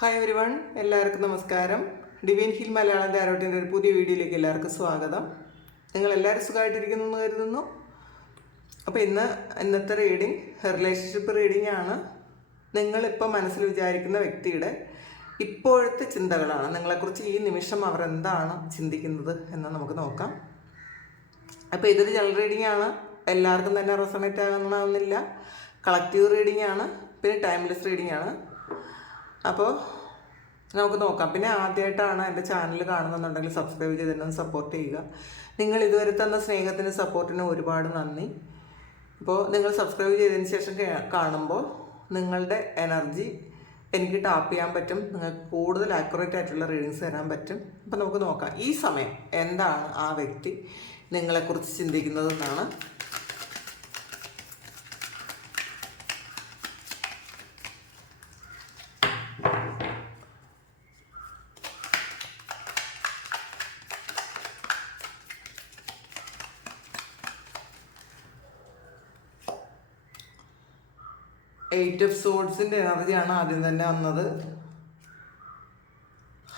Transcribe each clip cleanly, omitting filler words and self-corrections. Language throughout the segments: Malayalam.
ഹായ് എവരിവൺ, എല്ലാവർക്കും നമസ്കാരം. ഡിവൈൻ ഹീൽ മലയാളം ടാരോട്ടിൻ്റെ ഒരു പുതിയ വീഡിയോയിലേക്ക് എല്ലാവർക്കും സ്വാഗതം. നിങ്ങളെല്ലാവരും സുഖമായിട്ടിരിക്കുന്നു എന്ന് കരുതുന്നു. അപ്പോൾ ഇന്നത്തെ റീഡിങ് റിലേഷൻഷിപ്പ് റീഡിംഗ് ആണ്. നിങ്ങളിപ്പോൾ മനസ്സിൽ വിചാരിക്കുന്ന വ്യക്തിയുടെ ഇപ്പോഴത്തെ ചിന്തകളാണ്. നിങ്ങളെക്കുറിച്ച് ഈ നിമിഷം അവർ എന്താണ് ചിന്തിക്കുന്നത് എന്ന് നമുക്ക് നോക്കാം. അപ്പോൾ ഇതൊരു ജനറൽ റീഡിംഗ് ആണ്. എല്ലാവർക്കും തന്നെ റെസണേറ്റ് ആകണമെന്നില്ല. കളക്റ്റീവ് റീഡിംഗ് ആണ്, പിന്നെ ടൈംലെസ് റീഡിംഗ് ആണ്. അപ്പോൾ നമുക്ക് നോക്കാം. പിന്നെ ആദ്യമായിട്ടാണ് എൻ്റെ ചാനൽ കാണുന്നുണ്ടെങ്കിൽ സബ്സ്ക്രൈബ് ചെയ്തിട്ട് സപ്പോർട്ട് ചെയ്യുക. നിങ്ങൾ ഇതുവരെ തന്ന സ്നേഹത്തിന് സപ്പോർട്ടിന് ഒരുപാട് നന്ദി. അപ്പോൾ നിങ്ങൾ സബ്സ്ക്രൈബ് ചെയ്തതിന് ശേഷം കാണുമ്പോൾ നിങ്ങളുടെ എനർജി എനിക്ക് ടാപ്പ് ചെയ്യാൻ പറ്റും. നിങ്ങൾക്ക് കൂടുതൽ ആക്യുറേറ്റ് ആയിട്ടുള്ള റീഡിങ്സ് തരാൻ പറ്റും. അപ്പോൾ നമുക്ക് നോക്കാം ഈ സമയം എന്താണ് ആ വ്യക്തി നിങ്ങളെക്കുറിച്ച് ചിന്തിക്കുന്നതെന്നാണ്. എയ്റ്റ് ഓഫ് സോഡ്സിൻ്റെ എനർജിയാണ് ആദ്യം തന്നെ വന്നത്.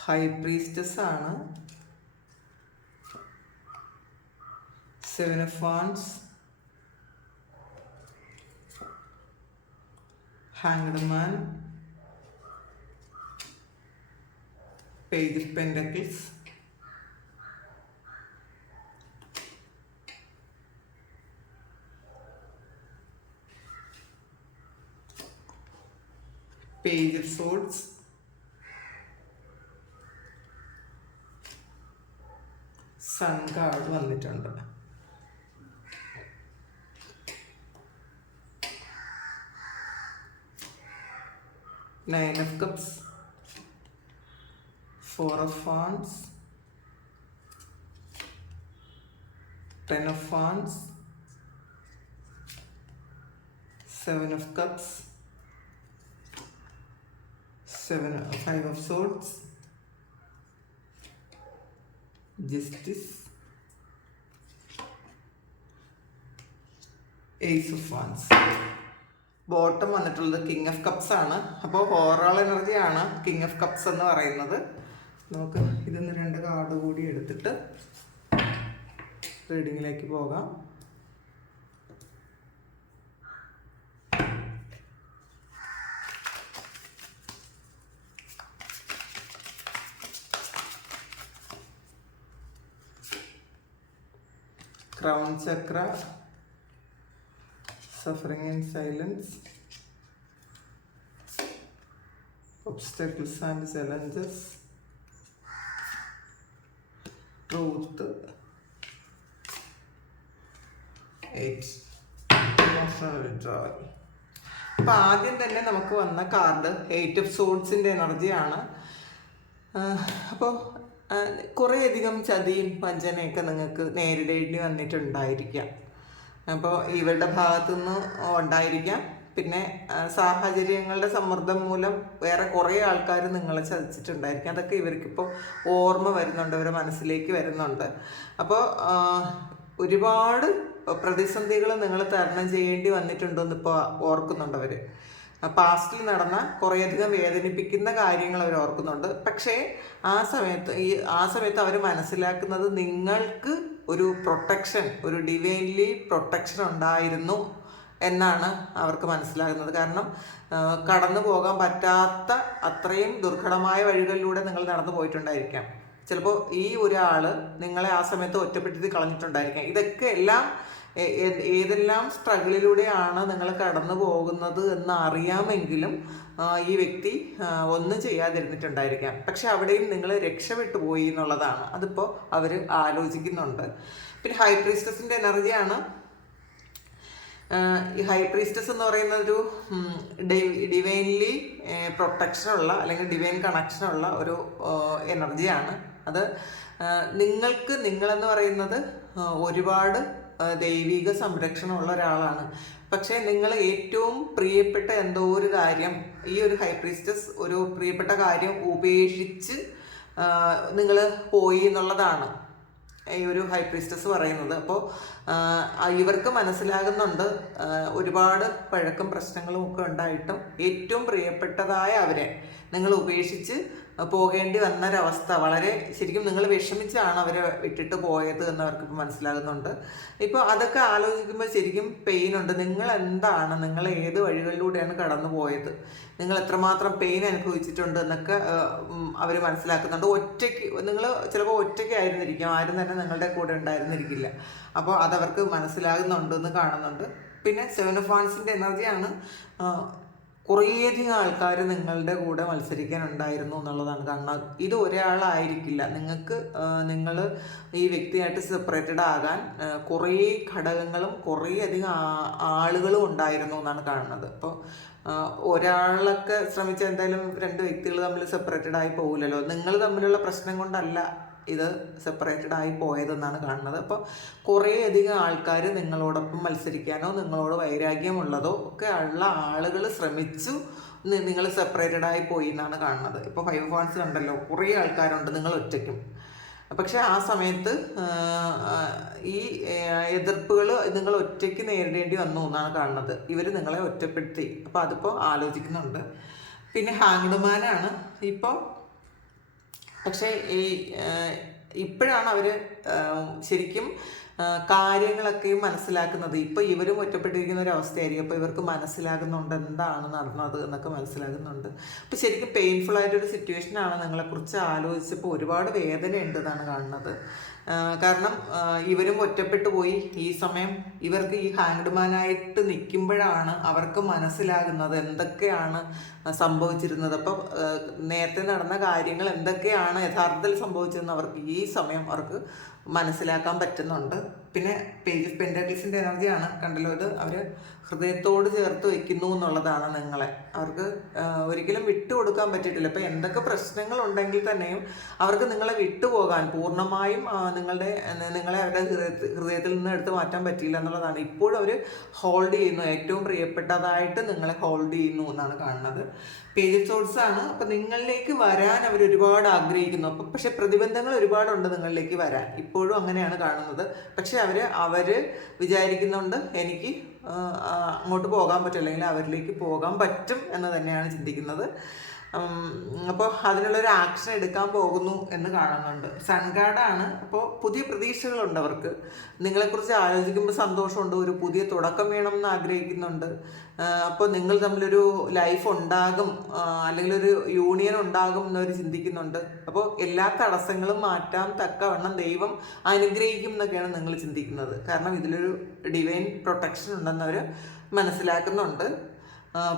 ഹൈ പ്രീസ്റ്റസ് ആണ്. Seven of wands, hanged man, page of pentacles, page of swords, sun card വന്നിട്ടുണ്ട്. Nine of cups, four of wands, ten of wands, seven of cups, five of swords, justice, ace of wands. Bottom വന്നിട്ടുള്ളത് കിങ് ഓഫ് കപ്സ് ആണ്. അപ്പോൾ ഓവറോൾ എനർജിയാണ് കിങ് ഓഫ് കപ്സ് എന്ന് പറയുന്നത്. നമുക്ക് ഇതിന്ന് രണ്ട് കാർഡ് കൂടി എടുത്തിട്ട് റീഡിങ്ങിലേക്ക് പോകാം. Crown chakra, suffering in silence, obstacles and challenges, truth, 8, emotional withdrawal. അപ്പോൾ ആദ്യം തന്നെ നമുക്ക് വന്ന കാർഡ് എയ്റ്റ് ഓഫ് സോഡ്സിൻ്റെ എനർജിയാണ്. അപ്പോൾ കുറേയധികം ചതിയും വഞ്ചനയൊക്കെ നിങ്ങൾക്ക് നേരിടേണ്ടി വന്നിട്ടുണ്ടായിരിക്കാം. അപ്പോൾ ഇവരുടെ ഭാഗത്തുനിന്ന് ഉണ്ടായിരിക്കാം. പിന്നെ സാഹചര്യങ്ങളുടെ സമ്മർദ്ദം മൂലം വേറെ കുറേ ആൾക്കാർ നിങ്ങളെ ചതിച്ചിട്ടുണ്ടായിരിക്കാം. അതൊക്കെ ഇവർക്കിപ്പോൾ ഓർമ്മ വരുന്നുണ്ട്, അവരുടെ മനസ്സിലേക്ക് വരുന്നുണ്ട്. അപ്പോൾ ഒരുപാട് പ്രതിസന്ധികൾ നിങ്ങൾ തരണം ചെയ്യേണ്ടി വന്നിട്ടുണ്ടെന്ന് ഇപ്പോൾ ഓർക്കുന്നുണ്ട് അവർ. പാസ്റ്റിൽ നടന്ന കുറേയധികം വേദനിപ്പിക്കുന്ന കാര്യങ്ങൾ അവർ ഓർക്കുന്നുണ്ട്. പക്ഷേ ആ സമയത്ത് അവർ മനസ്സിലാക്കുന്നത് നിങ്ങൾക്ക് ഒരു പ്രൊട്ടക്ഷൻ, ഒരു ഡിവൈൻലി പ്രൊട്ടക്ഷൻ ഉണ്ടായിരുന്നു എന്നാണ് അവർക്ക് മനസ്സിലാകുന്നത്. കാരണം കടന്നു പോകാൻ പറ്റാത്ത അത്രയും ദുർഘടമായ വഴികളിലൂടെ നിങ്ങൾ നടന്നു പോയിട്ടുണ്ടായിരിക്കാം. ചിലപ്പോൾ ഈ ഒരാൾ നിങ്ങളെ ആ സമയത്ത് ഒറ്റപ്പെടുത്തി കളഞ്ഞിട്ടുണ്ടായിരിക്കാം. ഇതൊക്കെ എല്ലാം ഏതെല്ലാം സ്ട്രഗിളിലൂടെയാണ് നിങ്ങൾ കടന്നു പോകുന്നത് എന്ന് അറിയാമെങ്കിലും ഈ വ്യക്തി ഒന്നും ചെയ്യാതിരുന്നിട്ടുണ്ടായിരിക്കാം. പക്ഷെ അവിടെയും നിങ്ങൾ രക്ഷപ്പെട്ടു പോയി എന്നുള്ളതാണ് അതിപ്പോൾ അവർ ആലോചിക്കുന്നുണ്ട്. പിന്നെ ഹൈ പ്രീസ്റ്റസിൻ്റെ എനർജിയാണ്. ഈ ഹൈ പ്രീസ്റ്റസ് എന്ന് പറയുന്നത് ഒരു ഡിവൈൻലി പ്രൊട്ടക്ഷനുള്ള അല്ലെങ്കിൽ ഡിവൈൻ കണക്ഷനുള്ള ഒരു എനർജിയാണ്. അത് നിങ്ങളെന്ന് പറയുന്നത് ഒരുപാട് ദൈവിക സംരക്ഷണമുള്ള ഒരാളാണ്. പക്ഷേ നിങ്ങൾ ഏറ്റവും പ്രിയപ്പെട്ട എന്തോ ഒരു കാര്യം, ഈ ഒരു ഹൈ പ്രീസ്റ്റസ് ഒരു പ്രിയപ്പെട്ട കാര്യം ഉപേക്ഷിച്ച് നിങ്ങൾ പോയി എന്നുള്ളതാണ്. ഈ ഒരു ഹൈ പ്രീസ്റ്റസ് പറയുന്നത്. അപ്പോൾ ഇവർക്ക് മനസ്സിലാകുന്നുണ്ട് ഒരുപാട് പഴക്കം പ്രശ്നങ്ങളും ഒക്കെ ഉണ്ടായിട്ടും ഏറ്റവും പ്രിയപ്പെട്ടതായ അവരെ നിങ്ങൾ ഉപേക്ഷിച്ച് പോകേണ്ടി വന്നൊരവസ്ഥ വളരെ ശരിക്കും നിങ്ങൾ വിഷമിച്ചാണ് അവരെ വിട്ടിട്ട് പോയത് എന്ന് അവർക്കിപ്പോൾ മനസ്സിലാകുന്നുണ്ട്. ഇപ്പോൾ അതൊക്കെ ആലോചിക്കുമ്പോൾ ശരിക്കും പെയിനുണ്ട്. നിങ്ങൾ എന്താണ്, നിങ്ങൾ ഏത് വഴികളിലൂടെയാണ് കടന്നു പോയത്, നിങ്ങൾ എത്രമാത്രം പെയിൻ അനുഭവിച്ചിട്ടുണ്ട് എന്നൊക്കെ അവർ മനസ്സിലാക്കുന്നുണ്ട്. ഒറ്റയ്ക്ക് നിങ്ങൾ ചിലപ്പോൾ ഒറ്റയ്ക്കായിരുന്നിരിക്കും, ആരും തന്നെ നിങ്ങളുടെ കൂടെ ഉണ്ടായിരുന്നിരിക്കില്ല. അപ്പോൾ അതവർക്ക് മനസ്സിലാകുന്നുണ്ടെന്ന് കാണുന്നുണ്ട്. പിന്നെ 7 ഓഫ് വാൻഡ്സിൻ്റെ എനർജിയാണ്. കുറേയധികം ആൾക്കാർ നിങ്ങളുടെ കൂടെ മത്സരിക്കാനുണ്ടായിരുന്നു എന്നുള്ളതാണ്. കാരണം ഇത് ഒരാളായിരിക്കില്ല. നിങ്ങൾ ഈ വ്യക്തിയായിട്ട് സെപ്പറേറ്റഡ് ആകാൻ കുറേ ഘടകങ്ങളും കുറേയധികം ആളുകളും ഉണ്ടായിരുന്നു എന്നാണ് കാണുന്നത്. അപ്പോൾ ഒരാളൊക്കെ ശ്രമിച്ച എന്തായാലും 2 വ്യക്തികൾ തമ്മിൽ സെപ്പറേറ്റഡ് ആയി പോകില്ലല്ലോ. നിങ്ങൾ തമ്മിലുള്ള പ്രശ്നം കൊണ്ടല്ല ഇത് സെപ്പറേറ്റഡ് ആയി പോയതെന്നാണ് കാണുന്നത്. അപ്പോൾ കുറേയധികം ആൾക്കാർ നിങ്ങളോടൊപ്പം മത്സരിക്കാനോ നിങ്ങളോട് വൈരാഗ്യമുള്ളതോ ഒക്കെ ഉള്ള ആളുകൾ ശ്രമിച്ചു നിങ്ങൾ സെപ്പറേറ്റഡ് ആയി പോയി എന്നാണ് കാണുന്നത്. ഇപ്പോൾ 5 ഓഫ് വാൻഡ്സ് കണ്ടല്ലോ, കുറേ ആൾക്കാരുണ്ട്, നിങ്ങൾ ഒറ്റയ്ക്കും. പക്ഷെ ആ സമയത്ത് ഈ എതിർപ്പുകൾ നിങ്ങൾ ഒറ്റയ്ക്ക് നേരിടേണ്ടി വന്നു എന്നാണ് കാണുന്നത്. ഇവർ നിങ്ങളെ ഒറ്റപ്പെടുത്തി. അപ്പോൾ അതിപ്പോൾ ആലോചിക്കുന്നുണ്ട്. പിന്നെ ഹാങ്ഡ്മാനാണ് ഇപ്പോൾ. പക്ഷേ ഇപ്പോഴാണ് അവർ ശരിക്കും കാര്യങ്ങളൊക്കെയും മനസ്സിലാക്കുന്നത്. ഇപ്പോൾ ഇവരും ഒറ്റപ്പെട്ടിരിക്കുന്ന ഒരു അവസ്ഥയായിരിക്കും. അപ്പോൾ ഇവർക്ക് മനസ്സിലാകുന്നുണ്ട് എന്താണ് നടന്നത് എന്നൊക്കെ മനസ്സിലാകുന്നുണ്ട്. അപ്പോൾ ശരിക്കും പെയിൻഫുൾ ആയിട്ടൊരു സിറ്റുവേഷനാണ്. നിങ്ങളെക്കുറിച്ച് ആലോചിച്ചപ്പോൾ ഒരുപാട് വേദന ഉണ്ടെന്നാണ് കാണുന്നത്. കാരണം ഇവരും ഒറ്റപ്പെട്ടു പോയി. ഈ സമയം ഇവർക്ക് ഈ ഹാങ്ഡ്മാനായിട്ട് നിൽക്കുമ്പോഴാണ് അവർക്ക് മനസ്സിലാകുന്നത് എന്തൊക്കെയാണ് സംഭവിച്ചിരുന്നത്. അപ്പം നേരത്തെ നടന്ന കാര്യങ്ങൾ എന്തൊക്കെയാണ് യഥാർത്ഥത്തിൽ സംഭവിച്ചതെന്ന് അവർക്ക് ഈ സമയം അവർക്ക് മനസ്സിലാക്കാൻ പറ്റുന്നുണ്ട്. പിന്നെ പേജ് ഓഫ് പെന്റാക്കിൾസിൻ്റെ എനർജിയാണ് കണ്ടല്ലോ. ഇത് അവർ ഹൃദയത്തോട് ചേർത്ത് വെക്കുന്നു എന്നുള്ളതാണ് നിങ്ങളെ. അവർക്ക് ഒരിക്കലും വിട്ടുകൊടുക്കാൻ പറ്റിയിട്ടില്ല. ഇപ്പം എന്തൊക്കെ പ്രശ്നങ്ങൾ ഉണ്ടെങ്കിൽ തന്നെയും അവർക്ക് നിങ്ങളെ വിട്ടുപോകാൻ പൂർണ്ണമായും നിങ്ങളെ അവരുടെ ഹൃദയത്തിൽ നിന്ന് എടുത്ത് മാറ്റാൻ പറ്റിയില്ല എന്നുള്ളതാണ്. ഇപ്പോഴും അവർ ഹോൾഡ് ചെയ്യുന്നു, ഏറ്റവും പ്രിയപ്പെട്ടതായിട്ട് നിങ്ങളെ ഹോൾഡ് ചെയ്യുന്നു എന്നാണ് കാണുന്നത്. പേജ് ഓഫ് സോർഡ്സ് ആണ്. അപ്പം നിങ്ങളിലേക്ക് വരാൻ അവർ ഒരുപാട് ആഗ്രഹിക്കുന്നു. അപ്പം പക്ഷെ പ്രതിബന്ധങ്ങൾ ഒരുപാടുണ്ട് നിങ്ങളിലേക്ക് വരാൻ. ഇപ്പോഴും അങ്ങനെയാണ് കാണുന്നത്. പക്ഷെ അവർ വിചാരിക്കുന്നുണ്ട് എനിക്ക് അങ്ങോട്ട് പോകാൻ പറ്റും, അല്ലെങ്കിൽ അവരിലേക്ക് പോകാൻ പറ്റും എന്ന് തന്നെയാണ് ചിന്തിക്കുന്നത്. അപ്പോൾ അതിനുള്ളൊരു ആക്ഷൻ എടുക്കാൻ പോകുന്നു എന്ന് കാണുന്നുണ്ട്. സൺ കാർഡാണ്. അപ്പോൾ പുതിയ പ്രതീക്ഷകളുണ്ട് അവർക്ക്. നിങ്ങളെക്കുറിച്ച് ആലോചിക്കുമ്പോൾ സന്തോഷമുണ്ട്. ഒരു പുതിയ തുടക്കം വേണമെന്ന് ആഗ്രഹിക്കുന്നുണ്ട്. അപ്പോൾ നിങ്ങൾ തമ്മിലൊരു ലൈഫ് ഉണ്ടാകും, അല്ലെങ്കിൽ ഒരു യൂണിയൻ ഉണ്ടാകും എന്നവർ ചിന്തിക്കുന്നുണ്ട്. അപ്പോൾ എല്ലാ തടസ്സങ്ങളും മാറ്റാൻ തക്കവണ്ണം ദൈവം അനുഗ്രഹിക്കും എന്നൊക്കെയാണ് നിങ്ങൾ ചിന്തിക്കുന്നത്. കാരണം ഇതിലൊരു ഡിവൈൻ പ്രൊട്ടക്ഷൻ ഉണ്ടെന്നവർ മനസ്സിലാക്കുന്നുണ്ട്.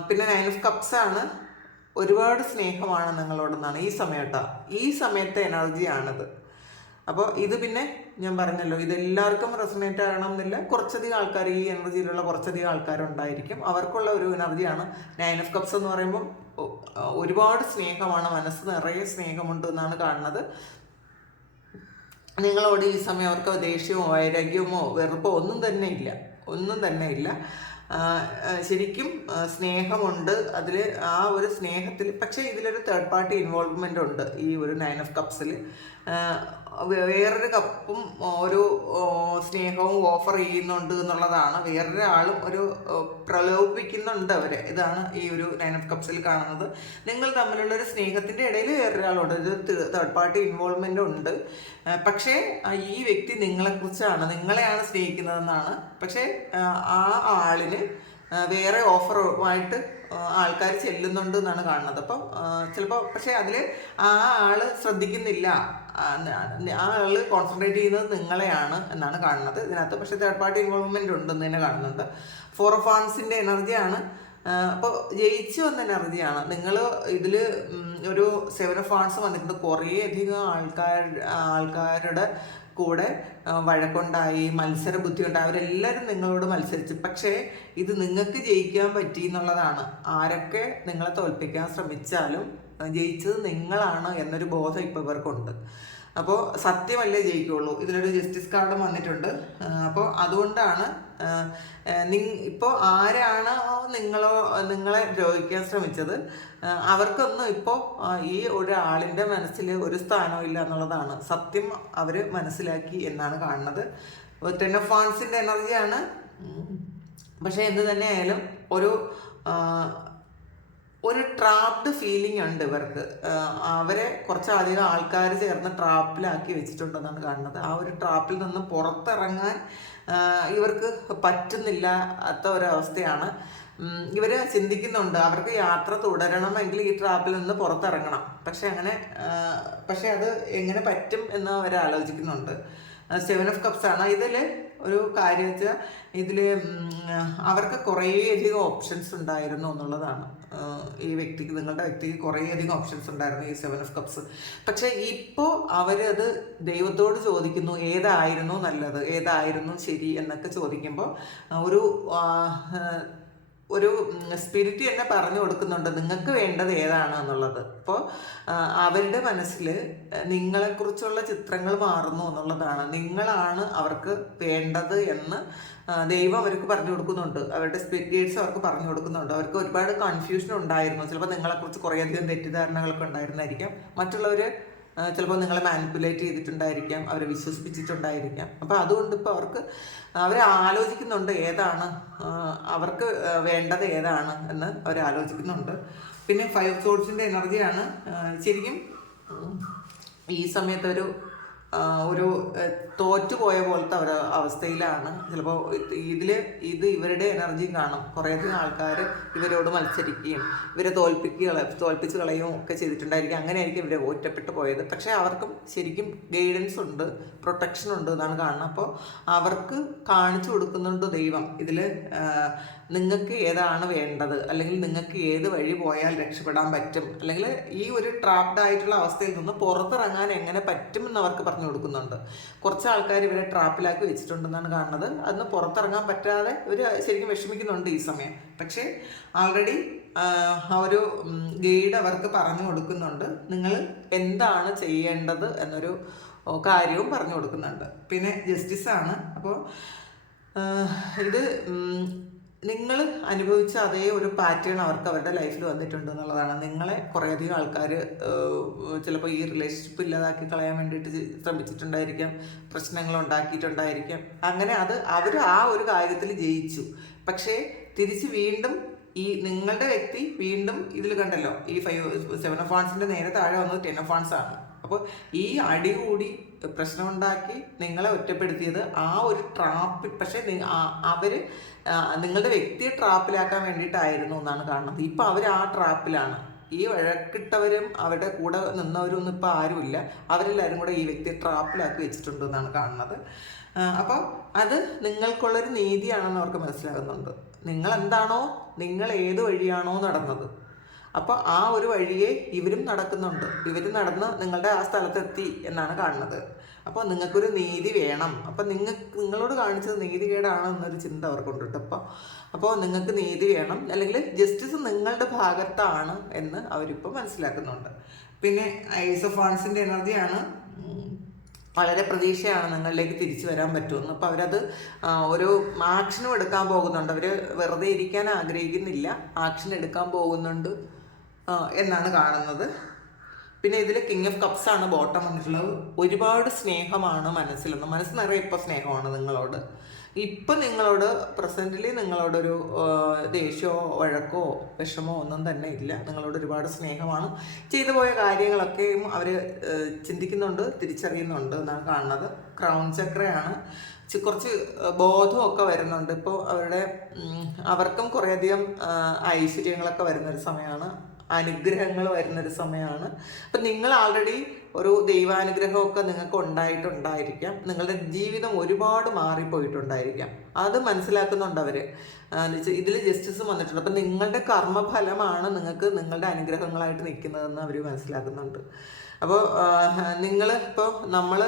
പിന്നെ 9 ഓഫ് കപ്സ് ആണ്. ഒരുപാട് സ്നേഹമാണ് നിങ്ങളോടെന്നാണ് ഈ സമയത്താ. ഈ സമയത്തെ എനർജിയാണിത്. അപ്പോൾ ഇത് പിന്നെ ഞാൻ പറഞ്ഞല്ലോ, ഇതെല്ലാവർക്കും റെസൊണേറ്റ് ആകണമെന്നില്ല. കുറച്ചധികം ആൾക്കാർ, ഈ എനർജിയിലുള്ള കുറച്ചധികം ആൾക്കാരുണ്ടായിരിക്കും. അവർക്കുള്ള ഒരു എനർജിയാണ് 9 ഓഫ് കപ്സ് എന്ന് പറയുമ്പം. ഒരുപാട് സ്നേഹമാണ്, മനസ്സ് നിറയെ സ്നേഹമുണ്ട് എന്നാണ് കാണുന്നത്. നിങ്ങളോട് ഈ സമയം അവർക്ക് ദേഷ്യമോ വൈരാഗ്യമോ വെറുപ്പോ ഒന്നും തന്നെ ഇല്ല. ശരിക്കും സ്നേഹമുണ്ട് അതിൽ. ആ ഒരു സ്നേഹത്തിൽ പക്ഷേ ഇതിലൊരു തേർഡ് പാർട്ടി ഇൻവോൾവ്മെൻ്റ് ഉണ്ട് ഈ ഒരു 9 ഓഫ് കപ്സിൽ. വേറൊരു കപ്പും ഒരു സ്നേഹവും ഓഫർ ചെയ്യുന്നുണ്ട് എന്നുള്ളതാണ്. വേറൊരാളും ഒരു പ്രലോഭിപ്പിക്കുന്നുണ്ട് അവരെ. ഇതാണ് ഈ ഒരു 9 ഓഫ് കപ്സിൽ കാണുന്നത്. നിങ്ങൾ തമ്മിലുള്ളൊരു സ്നേഹത്തിൻ്റെ ഇടയിൽ വേറൊരാളുണ്ട്, ഒരു തേർഡ് പാർട്ടി ഇൻവോൾവ്മെൻ്റ് ഉണ്ട്. പക്ഷേ ഈ വ്യക്തി നിങ്ങളെയാണ് സ്നേഹിക്കുന്നതെന്നാണ്. പക്ഷേ ആ ആളിന് വേറെ ഓഫറുമായിട്ട് ആൾക്കാർ ചെല്ലുന്നുണ്ട് എന്നാണ് കാണുന്നത്. അപ്പം ചിലപ്പോൾ പക്ഷേ അതിൽ ആ ആള് ശ്രദ്ധിക്കുന്നില്ല, ആ ആള് കോൺസെൻട്രേറ്റ് ചെയ്യുന്നത് നിങ്ങളെയാണ് എന്നാണ് കാണുന്നത് ഇതിനകത്ത്. പക്ഷേ തേർഡ് പാർട്ടി ഇൻവോൾവ്മെൻ്റ് ഉണ്ടെന്ന് തന്നെ കാണുന്നുണ്ട്. 4 ഓഫ് വാൻഡ്സിൻ്റെ എനർജിയാണ്. അപ്പോൾ ജയിച്ചു വന്ന എനർജിയാണ്. നിങ്ങൾ ഇതിൽ ഒരു 7 ഓഫ് വാൻഡ്സ് വന്നിട്ടുണ്ട്. കുറേയധികം ആൾക്കാരുടെ കൂടെ വഴക്കുണ്ടായി, മത്സര ബുദ്ധി ഉണ്ടായി. അവരെല്ലാവരും നിങ്ങളോട് മത്സരിച്ചു. പക്ഷേ ഇത് നിങ്ങൾക്ക് ജയിക്കാൻ പറ്റി എന്നുള്ളതാണ്. ആരൊക്കെ നിങ്ങളെ തോൽപ്പിക്കാൻ ശ്രമിച്ചാലും ജയിച്ചത് നിങ്ങളാണ് എന്നൊരു ബോധം ഇപ്പോൾ ഇവർക്കുണ്ട്. അപ്പോൾ സത്യമല്ലേ ജയിക്കുള്ളൂ. ഇതിലൊരു ജസ്റ്റിസ് കാർഡും വന്നിട്ടുണ്ട്. അപ്പോൾ അതുകൊണ്ടാണ് ഇപ്പോൾ ആരാണ് നിങ്ങളെ ദ്രോഹിക്കാൻ ശ്രമിച്ചത്, അവർക്കൊന്നും ഇപ്പോൾ ഈ ഒരാളിൻ്റെ മനസ്സിൽ ഒരു സ്ഥാനവും ഇല്ല എന്നുള്ളതാണ് സത്യം. അവർ മനസ്സിലാക്കി എന്നാണ് കാണുന്നത്. 10 of Wands എനർജിയാണ്. പക്ഷെ എന്ത് തന്നെ ആയാലും ഒരു ട്രാപ്ഡ് ഫീലിംഗ് ഉണ്ട് ഇവർക്ക്. അവരെ കുറച്ചധികം ആൾക്കാർ ചേർന്ന് ട്രാപ്പിലാക്കി വെച്ചിട്ടുണ്ടെന്നാണ് കാണുന്നത്. ആ ഒരു ട്രാപ്പിൽ നിന്ന് പുറത്തിറങ്ങാൻ ഇവർക്ക് പറ്റുന്നില്ലാത്ത ഒരവസ്ഥയാണ്. ഇവർ ചിന്തിക്കുന്നുണ്ട് അവർക്ക് യാത്ര തുടരണമെങ്കിൽ ഈ ട്രാപ്പിൽ നിന്ന് പുറത്തിറങ്ങണം. പക്ഷെ അത് എങ്ങനെ പറ്റും എന്ന് അവർ ആലോചിക്കുന്നുണ്ട്. 7 of Cups ആണ്. ഇതിൽ ഒരു കാര്യം വെച്ചാൽ ഇതിൽ അവർക്ക് കുറേയധികം ഓപ്ഷൻസ് ഉണ്ടായിരുന്നു എന്നുള്ളതാണ്. നിങ്ങളുടെ വ്യക്തിക്ക് കുറേയധികം ഓപ്ഷൻസ് ഉണ്ടായിരുന്നു ഈ 7 of Cups. പക്ഷെ ഇപ്പോൾ അവരത് ദൈവത്തോട് ചോദിക്കുന്നു, ഏതായിരുന്നു നല്ലത്, ഏതായിരുന്നു ശരി എന്നൊക്കെ ചോദിക്കുമ്പോൾ ഒരു സ്പിരിറ്റ് തന്നെ പറഞ്ഞു കൊടുക്കുന്നുണ്ട് നിങ്ങൾക്ക് വേണ്ടത് ഏതാണ് എന്നുള്ളത്. അപ്പോൾ അവരുടെ മനസ്സിൽ നിങ്ങളെക്കുറിച്ചുള്ള ചിത്രങ്ങൾ മാറുന്നു എന്നുള്ളതാണ്. നിങ്ങളാണ് അവർക്ക് വേണ്ടത് എന്ന് ദൈവം അവർക്ക് പറഞ്ഞു കൊടുക്കുന്നുണ്ട്. അവരുടെ സ്പിരിറ്റ് ഗൈഡ്സ് അവർക്ക് പറഞ്ഞു കൊടുക്കുന്നുണ്ട്. അവർക്ക് ഒരുപാട് കൺഫ്യൂഷൻ ഉണ്ടായിരുന്നു. ചിലപ്പോൾ നിങ്ങളെക്കുറിച്ച് കുറേയധികം തെറ്റിദ്ധാരണകളൊക്കെ ഉണ്ടായിരുന്നായിരിക്കാം. മറ്റുള്ളവർ ചിലപ്പോൾ നിങ്ങളെ മാനിപ്പുലേറ്റ് ചെയ്തിട്ടുണ്ടായിരിക്കാം, അവരെ വിശ്വസിപ്പിച്ചിട്ടുണ്ടായിരിക്കാം. അപ്പോൾ അതുകൊണ്ട് ഇപ്പോൾ അവർ ആലോചിക്കുന്നുണ്ട് ഏതാണ് അവർക്ക് വേണ്ടത് ഏതാണ് എന്ന് അവർ ആലോചിക്കുന്നുണ്ട്. പിന്നെ 5 of Swords എനർജിയാണ്. ശരിക്കും ഈ സമയത്ത് ഒരു തോറ്റുപോയ പോലത്തെ ഒരു അവസ്ഥയിലാണ്. ചിലപ്പോൾ ഇത് ഇവരുടെ എനർജിയും കാണും. കുറേയധികം ആൾക്കാർ ഇവരോട് മത്സരിക്കുകയും ഇവരെ തോൽപ്പിച്ച് കളയുകയും ഒക്കെ ചെയ്തിട്ടുണ്ടായിരിക്കും. അങ്ങനെയായിരിക്കും ഇവരെ ഒറ്റപ്പെട്ടു പോയത്. പക്ഷേ അവർക്കും ശരിക്കും ഗൈഡൻസ് ഉണ്ട്, പ്രൊട്ടക്ഷൻ ഉണ്ട് എന്നാണ് കാണുന്നത്. അപ്പോൾ അവർക്ക് കാണിച്ചു കൊടുക്കുന്നുണ്ട് ദൈവം ഇതിൽ നിങ്ങൾക്ക് ഏതാണ് വേണ്ടത്, അല്ലെങ്കിൽ നിങ്ങൾക്ക് ഏത് വഴി പോയാൽ രക്ഷപ്പെടാൻ പറ്റും, അല്ലെങ്കിൽ ഈ ഒരു ട്രാപ്ഡ് ആയിട്ടുള്ള അവസ്ഥയിൽ നിന്ന് പുറത്തിറങ്ങാൻ എങ്ങനെ പറ്റും എന്ന് അവർക്ക് പറഞ്ഞു കൊടുക്കുന്നുണ്ട്. കുറച്ച് ആൾക്കാർ ഇവരെ ട്രാപ്പിലാക്കി വെച്ചിട്ടുണ്ടെന്നാണ് കാണുന്നത്. അതിന് പുറത്തിറങ്ങാൻ പറ്റാതെ ഇവർ ശരിക്കും വിഷമിക്കുന്നുണ്ട് ഈ സമയം. പക്ഷേ ആൾറെഡി ആ ഒരു ഗൈഡ് അവർക്ക് പറഞ്ഞു കൊടുക്കുന്നുണ്ട് നിങ്ങൾ എന്താണ് ചെയ്യേണ്ടത് എന്നൊരു കാര്യവും പറഞ്ഞു കൊടുക്കുന്നുണ്ട്. പിന്നെ ജസ്റ്റിസ് ആണ്. അപ്പോൾ ഇത് നിങ്ങൾ അനുഭവിച്ച അതേ ഒരു പാറ്റേൺ അവർക്ക് അവരുടെ ലൈഫിൽ വന്നിട്ടുണ്ട് എന്നുള്ളതാണ്. നിങ്ങളെ കുറേയധികം ആൾക്കാർ ചിലപ്പോൾ ഈ റിലേഷൻഷിപ്പ് ഇല്ലാതാക്കി കളയാൻ വേണ്ടിയിട്ട് ശ്രമിച്ചിട്ടുണ്ടായിരിക്കാം, പ്രശ്നങ്ങൾ ഉണ്ടാക്കിയിട്ടുണ്ടായിരിക്കാം. അങ്ങനെ അവർ ആ ഒരു കാര്യത്തിൽ ജയിച്ചു. പക്ഷേ തിരിച്ച് വീണ്ടും നിങ്ങളുടെ വ്യക്തി വീണ്ടും ഇതിൽ കണ്ടല്ലോ, ഈ 7 of Wands നേരെ താഴെ വന്നത് 10 of Wands ആണ്. അപ്പോൾ ഈ അടികൂടി പ്രശ്നമുണ്ടാക്കി നിങ്ങളെ ഒറ്റപ്പെടുത്തിയത് ആ ഒരു ട്രാപ്പിൽ. പക്ഷേ അവർ നിങ്ങളുടെ വ്യക്തിയെ ട്രാപ്പിലാക്കാൻ വേണ്ടിയിട്ടായിരുന്നു എന്നാണ് കാണുന്നത്. ഇപ്പം അവർ ആ ട്രാപ്പിലാണ്. ഈ വഴക്കിട്ടവരും അവരുടെ കൂടെ നിന്നവരും ഒന്നും ഇപ്പോൾ ആരുമില്ല. അവരെല്ലാവരും കൂടെ ഈ വ്യക്തിയെ ട്രാപ്പിലാക്കി വെച്ചിട്ടുണ്ട് എന്നാണ് കാണുന്നത്. അപ്പോൾ അത് നിങ്ങൾക്കുള്ളൊരു നീതിയാണെന്ന് അവർക്ക് മനസ്സിലാകുന്നുണ്ട്. നിങ്ങൾ ഏത് വഴിയാണോ നടന്നത്, അപ്പോൾ ആ ഒരു വഴിയെ ഇവരും നടക്കുന്നുണ്ട്. ഇവർ നടന്ന് നിങ്ങളുടെ ആ സ്ഥലത്തെത്തി എന്നാണ് കാണുന്നത്. അപ്പോൾ നിങ്ങൾക്കൊരു നീതി വേണം. അപ്പം നിങ്ങളോട് കാണിച്ചത് നീതികേടാണ് എന്നൊരു ചിന്ത അവർക്കുണ്ട് കേട്ടോ. അപ്പോൾ നിങ്ങൾക്ക് നീതി വേണം, അല്ലെങ്കിൽ ജസ്റ്റിസ് നിങ്ങളുടെ ഭാഗത്താണ് എന്ന് അവരിപ്പോൾ മനസ്സിലാക്കുന്നുണ്ട്. പിന്നെ Ace of Wands എനർജിയാണ്. വളരെ പ്രതീക്ഷയാണ് നിങ്ങളിലേക്ക് തിരിച്ചു വരാൻ പറ്റുമെന്ന്. അപ്പോൾ അവരത് ഒരു ആക്ഷനും എടുക്കാൻ പോകുന്നുണ്ട്. അവർ വെറുതെ ഇരിക്കാൻ ആഗ്രഹിക്കുന്നില്ല, ആക്ഷൻ എടുക്കാൻ പോകുന്നുണ്ട് എന്നാണ് കാണുന്നത്. പിന്നെ ഇതിൽ King of Cups ആണ് ബോട്ടം വന്നിട്ടുള്ളത്. ഒരുപാട് സ്നേഹമാണ് മനസ്സ് നിറയെ ഇപ്പോൾ സ്നേഹമാണ് നിങ്ങളോട്. ഇപ്പം നിങ്ങളോട് പ്രസൻ്റ്ലി നിങ്ങളോടൊരു ദേഷ്യമോ വഴക്കോ വിഷമോ ഒന്നും തന്നെ ഇല്ല. നിങ്ങളോട് ഒരുപാട് സ്നേഹമാണ്. ചെയ്തു പോയ കാര്യങ്ങളൊക്കെയും അവർ ചിന്തിക്കുന്നുണ്ട്, തിരിച്ചറിയുന്നുണ്ട് എന്നാണ് കാണുന്നത്. ക്രൗൺ ചക്രയാണ്. കുറച്ച് ബോധമൊക്കെ വരുന്നുണ്ട് ഇപ്പോൾ. അവർക്കും കുറേയധികം ഐശ്വര്യങ്ങളൊക്കെ വരുന്നൊരു സമയമാണ്, അനുഗ്രഹങ്ങൾ വരുന്നൊരു സമയമാണ്. അപ്പം നിങ്ങൾ ആൾറെഡി ഒരു ദൈവാനുഗ്രഹമൊക്കെ നിങ്ങൾക്ക് ഉണ്ടായിട്ടുണ്ടായിരിക്കാം. നിങ്ങളുടെ ജീവിതം ഒരുപാട് മാറിപ്പോയിട്ടുണ്ടായിരിക്കാം. അത് മനസ്സിലാക്കുന്നുണ്ട് അവർ. ഇതിൽ ജസ്റ്റിസ് വന്നിട്ടുണ്ട്. അപ്പം നിങ്ങളുടെ കർമ്മഫലമാണ് നിങ്ങൾക്ക് നിങ്ങളുടെ അനുഗ്രഹങ്ങളായിട്ട് നിൽക്കുന്നതെന്ന് അവർ മനസ്സിലാക്കുന്നുണ്ട്. അപ്പോൾ നമ്മൾ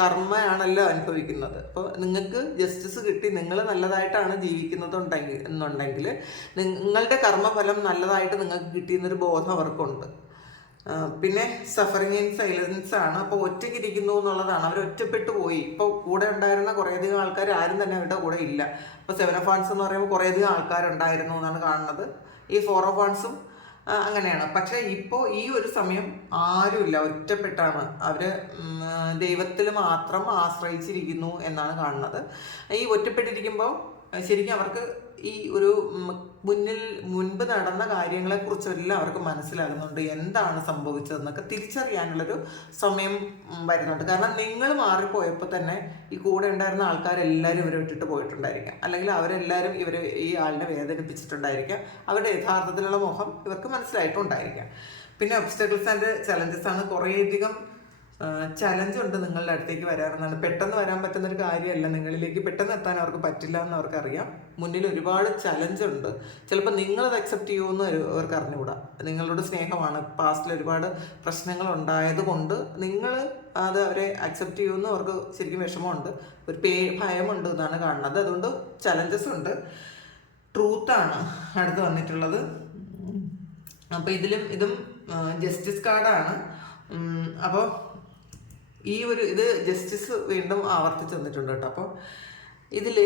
കർമ്മയാണല്ലോ അനുഭവിക്കുന്നത്. അപ്പോൾ നിങ്ങൾക്ക് ജസ്റ്റിസ് കിട്ടി, നിങ്ങൾ നല്ലതായിട്ടാണ് ജീവിക്കുന്നതെന്നുണ്ടെങ്കിൽ നിങ്ങളുടെ കർമ്മഫലം നല്ലതായിട്ട് നിങ്ങൾക്ക് കിട്ടിയെന്നൊരു ബോധം അവർക്കുണ്ട്. പിന്നെ സഫറിങ് ഇൻ സൈലൻസ് ആണ്. അപ്പോൾ ഒറ്റയ്ക്ക് ഇരിക്കുന്നു എന്നുള്ളതാണ്. അവർ ഒറ്റപ്പെട്ടു പോയി. ഇപ്പോൾ കൂടെ ഉണ്ടായിരുന്ന കുറേയധികം ആൾക്കാർ ആരും തന്നെ അവരുടെ കൂടെ ഇല്ല. ഇപ്പോൾ 7 ഓഫ് വാൻസ് എന്ന് പറയുമ്പോൾ കുറേയധികം ആൾക്കാരുണ്ടായിരുന്നു എന്നാണ് കാണുന്നത്. ഈ 4 ഓഫ് വാൻസും അങ്ങനെയാണ്. പക്ഷെ ഇപ്പോൾ ഈ ഒരു സമയം ആരുമില്ല, ഒറ്റപ്പെട്ടാണ് അവർ. ദൈവത്തിൽ മാത്രം ആശ്രയിച്ചിരിക്കുന്നു എന്നാണ് കാണുന്നത്. ഈ ഒറ്റപ്പെട്ടിരിക്കുമ്പോൾ ശരിക്കും അവർക്ക് ഈ ഒരു മുൻപ് നടന്ന കാര്യങ്ങളെക്കുറിച്ചെല്ലാം അവർക്ക് മനസ്സിലാകുന്നുണ്ട്, എന്താണ് സംഭവിച്ചതെന്നൊക്കെ തിരിച്ചറിയാനുള്ളൊരു സമയം വരുന്നുണ്ട്. കാരണം നിങ്ങൾ മാറിപ്പോയപ്പോൾ തന്നെ ഈ കൂടെ ഉണ്ടായിരുന്ന ആൾക്കാരെല്ലാവരും ഇവരെ വിട്ടിട്ട് പോയിട്ടുണ്ടായിരിക്കാം, അല്ലെങ്കിൽ അവരെല്ലാവരും ഈ ആളിനെ വേദനിപ്പിച്ചിട്ടുണ്ടായിരിക്കാം. അവരുടെ യഥാർത്ഥത്തിലുള്ള മുഖം ഇവർക്ക് മനസ്സിലായിട്ടുണ്ടായിരിക്കാം. പിന്നെ ഒബ്സ്റ്റക്കിൾസ് ആൻഡ് ചലഞ്ചസ് ആണ്. കുറേയധികം ചലഞ്ച് ഉണ്ട് നിങ്ങളുടെ അടുത്തേക്ക് വരാമെന്നാണ്. പെട്ടെന്ന് വരാൻ പറ്റുന്നൊരു കാര്യമല്ല, നിങ്ങളിലേക്ക് പെട്ടെന്ന് എത്താൻ അവർക്ക് പറ്റില്ല എന്ന് അവർക്കറിയാം. മുന്നിൽ ഒരുപാട് ചലഞ്ച് ഉണ്ട്. ചിലപ്പോൾ നിങ്ങളത് അക്സെപ്റ്റ് ചെയ്യുമെന്ന് അവർക്ക് അറിഞ്ഞുകൂടാ. നിങ്ങളോട് സ്നേഹമാണ്, പാസ്റ്റിൽ ഒരുപാട് പ്രശ്നങ്ങൾ ഉണ്ടായത് കൊണ്ട് നിങ്ങൾ അത് അവരെ അക്സെപ്റ്റ് ചെയ്യുമെന്ന് അവർക്ക് ശരിക്കും വിഷമമുണ്ട്, ഒരു ഭയമുണ്ട് എന്നാണ് കാണുന്നത്. അതുകൊണ്ട് ചലഞ്ചസ് ഉണ്ട്. ട്രൂത്താണ് അടുത്ത് വന്നിട്ടുള്ളത്. അപ്പോൾ ഇതും ജസ്റ്റിസ് കാർഡാണ്. അപ്പോൾ ഇത് ജസ്റ്റിസ് വീണ്ടും ആവർത്തിച്ച് വന്നിട്ടുണ്ട് കേട്ടോ. അപ്പോൾ ഇതിൽ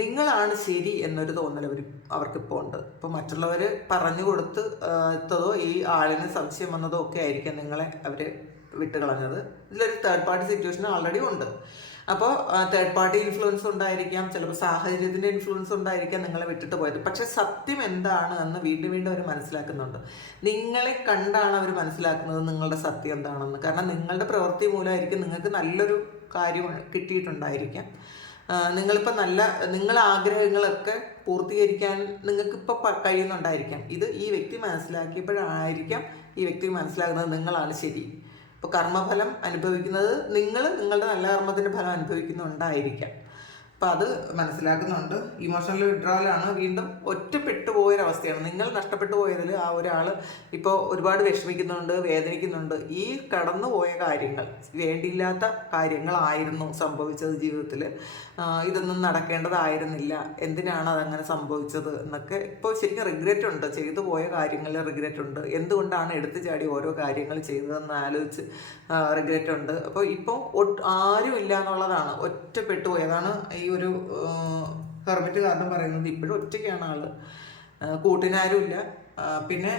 നിങ്ങളാണ് ശരി എന്നൊരു തോന്നൽ അവർക്കിപ്പോൾ ഉണ്ട്. ഇപ്പോൾ മറ്റുള്ളവർ പറഞ്ഞു കൊടുത്തതോ ഈ ആളിന് സംശയം വന്നതോ ഒക്കെ ആയിരിക്കാം നിങ്ങളെ അവർ വിട്ടുകളഞ്ഞത്. ഇതിലൊരു തേർഡ് പാർട്ടി സിറ്റുവേഷൻ ആൾറെഡി ഉണ്ട്. അപ്പോൾ തേർഡ് പാർട്ടി ഇൻഫ്ലുവൻസ് ഉണ്ടായിരിക്കാം, ചിലപ്പോൾ സാഹചര്യത്തിൻ്റെ ഇൻഫ്ലുവൻസ് ഉണ്ടായിരിക്കാം നിങ്ങളെ വിട്ടിട്ട് പോയത്. പക്ഷെ സത്യം എന്താണ് എന്ന് വീണ്ടും വീണ്ടും അവർ മനസ്സിലാക്കുന്നുണ്ട്. നിങ്ങളെ കണ്ടാണ് അവർ മനസ്സിലാക്കുന്നത് നിങ്ങളുടെ സത്യം എന്താണെന്ന്. കാരണം നിങ്ങളുടെ പ്രവൃത്തി മൂലമായിരിക്കും നിങ്ങൾക്ക് നല്ലൊരു കാര്യം കിട്ടിയിട്ടുണ്ടായിരിക്കാം. നിങ്ങളിപ്പോൾ നിങ്ങളുടെ ആഗ്രഹങ്ങളൊക്കെ പൂർത്തീകരിക്കാൻ നിങ്ങൾക്കിപ്പോൾ കഴിയുന്നുണ്ടായിരിക്കാം. ഈ വ്യക്തി മനസ്സിലാക്കിയപ്പോഴായിരിക്കാം ഈ വ്യക്തി മനസ്സിലാക്കുന്നത് നിങ്ങളാണ് ശരി. ഇപ്പോൾ കർമ്മഫലം അനുഭവിക്കുന്നത് നിങ്ങളുടെ നല്ല കർമ്മത്തിൻ്റെ ഫലം അനുഭവിക്കുന്നുണ്ടായിരിക്കാം. അപ്പോൾ അത് മനസ്സിലാക്കുന്നുണ്ട്. ഇമോഷണൽ വിഡ്രോവലാണ്. വീണ്ടും ഒറ്റപ്പെട്ടു പോയൊരവസ്ഥയാണ്. നിങ്ങൾ നഷ്ടപ്പെട്ടു പോയതിൽ ആ ഒരാൾ ഇപ്പോൾ ഒരുപാട് വിഷമിക്കുന്നുണ്ട്, വേദനിക്കുന്നുണ്ട്. ഈ കടന്നു പോയ കാര്യങ്ങൾ വേണ്ടിയില്ലാത്ത കാര്യങ്ങളായിരുന്നു സംഭവിച്ചത് ജീവിതത്തിൽ. ഇതൊന്നും നടക്കേണ്ടതായിരുന്നില്ല, എന്തിനാണ് അതങ്ങനെ സംഭവിച്ചത് എന്നൊക്കെ ഇപ്പോൾ ശരിക്കും റിഗ്രറ്റ് ഉണ്ട്. ചെയ്തു പോയ കാര്യങ്ങളിൽ റിഗ്രറ്റ് ഉണ്ട്. എന്തുകൊണ്ടാണ് എടുത്തു ചാടി ഓരോ കാര്യങ്ങൾ ചെയ്തതെന്ന് ആലോചിച്ച് റിഗ്രറ്റ് ഉണ്ട്. അപ്പോൾ ഇപ്പോൾ ആരുമില്ല എന്നുള്ളതാണ്, ഒറ്റപ്പെട്ടു പോയതാണ് ഈ ഒരു ഹെർമിറ്റ് കാരണം പറയുന്നത്. ഇപ്പോഴും ഒറ്റയ്ക്കാണ് ആള്, കൂട്ടിനാരുമില്ല. പിന്നെ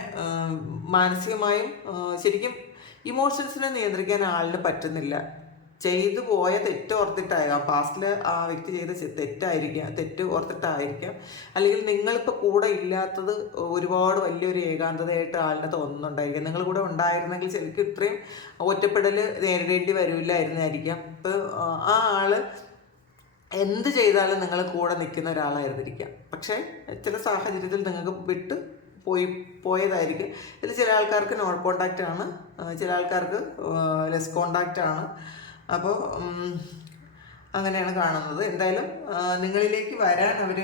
മാനസികമായും ശരിക്കും ഇമോഷൻസിനെ നിയന്ത്രിക്കാൻ ആളിന് പറ്റുന്നില്ല. ചെയ്തു പോയ തെറ്റോർത്തിട്ടായിരിക്കാം, പാസ്റ്റിൽ ആ വ്യക്തി ചെയ്ത തെറ്റ് ഓർത്തിട്ടായിരിക്കാം. അല്ലെങ്കിൽ നിങ്ങളിപ്പോൾ കൂടെ ഇല്ലാത്തത് ഒരുപാട് വലിയൊരു ഏകാന്തതയായിട്ട് ആളിനെ തോന്നുന്നുണ്ടായിരിക്കാം. നിങ്ങൾ കൂടെ ഉണ്ടായിരുന്നെങ്കിൽ ശരിക്കും ഇത്രയും ഒറ്റപ്പെടൽ നേരിടേണ്ടി വരില്ലായിരുന്നായിരിക്കാം. ഇപ്പോൾ ആ ആള് എന്ത് ചെയ്താലും നിങ്ങൾ കൂടെ നിൽക്കുന്ന ഒരാളായിരുന്നിരിക്കാം. പക്ഷേ ചില സാഹചര്യത്തിൽ നിങ്ങൾക്ക് പോയതായിരിക്കും. ഇതിൽ ചില ആൾക്കാർക്ക് നോൺ കോണ്ടാക്റ്റ് ആണ്, ചില ആൾക്കാർക്ക് ലെസ് കോണ്ടാക്റ്റ് ആണ്. അപ്പോൾ അങ്ങനെയാണ് കാണുന്നത്. എന്തായാലും നിങ്ങളിലേക്ക് വരാൻ അവർ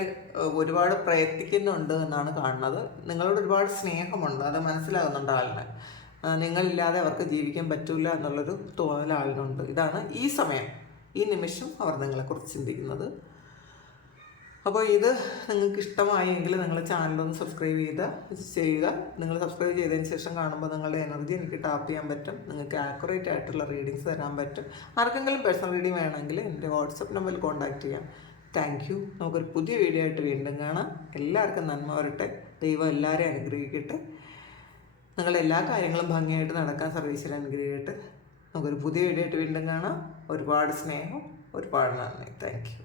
ഒരുപാട് പ്രയത്നിക്കുന്നുണ്ട് എന്നാണ് കാണുന്നത്. നിങ്ങളോട് ഒരുപാട് സ്നേഹമുണ്ട്, അത് മനസ്സിലാകുന്നുണ്ട് ആളിന്. നിങ്ങളില്ലാതെ അവർക്ക് ജീവിക്കാൻ പറ്റില്ല എന്നുള്ളൊരു തോന്നൽ ആളിനുണ്ട്. ഇതാണ് ഈ സമയം, ഈ നിമിഷം അവർ നിങ്ങളെക്കുറിച്ച് ചിന്തിക്കുന്നത്. അപ്പോൾ ഇത് നിങ്ങൾക്ക് ഇഷ്ടമായെങ്കിൽ നിങ്ങൾ ചാനലൊന്ന് സബ്സ്ക്രൈബ് ചെയ്യുക. നിങ്ങൾ സബ്സ്ക്രൈബ് ചെയ്തതിന് ശേഷം കാണുമ്പോൾ നിങ്ങളുടെ എനർജി എനിക്ക് ടാപ്പ് ചെയ്യാൻ പറ്റും. നിങ്ങൾക്ക് ആക്യുറേറ്റ് ആയിട്ടുള്ള റീഡിങ്സ് തരാൻ പറ്റും. ആർക്കെങ്കിലും പേഴ്സണൽ റീഡിങ് വേണമെങ്കിൽ എൻ്റെ വാട്സപ്പ് നമ്പറിൽ കോൺടാക്റ്റ് ചെയ്യാം. Thank you. നമുക്കൊരു പുതിയ വീഡിയോ ആയിട്ട് വീണ്ടും കാണാം. എല്ലാവർക്കും നന്മ വരട്ടെ. ദൈവം എല്ലാവരെയും അനുഗ്രഹിക്കട്ടെ. നിങ്ങളുടെ എല്ലാ കാര്യങ്ങളും ഭംഗിയായിട്ട് നടക്കാൻ സർവീസിൽ അനുഗ്രഹിക്കട്ടെ. നമുക്കൊരു പുതിയ വീഡിയോ ആയിട്ട് വീണ്ടും കാണാം. ഒരുപാട് സ്നേഹം, ഒരുപാട് നന്ദി. Thank you.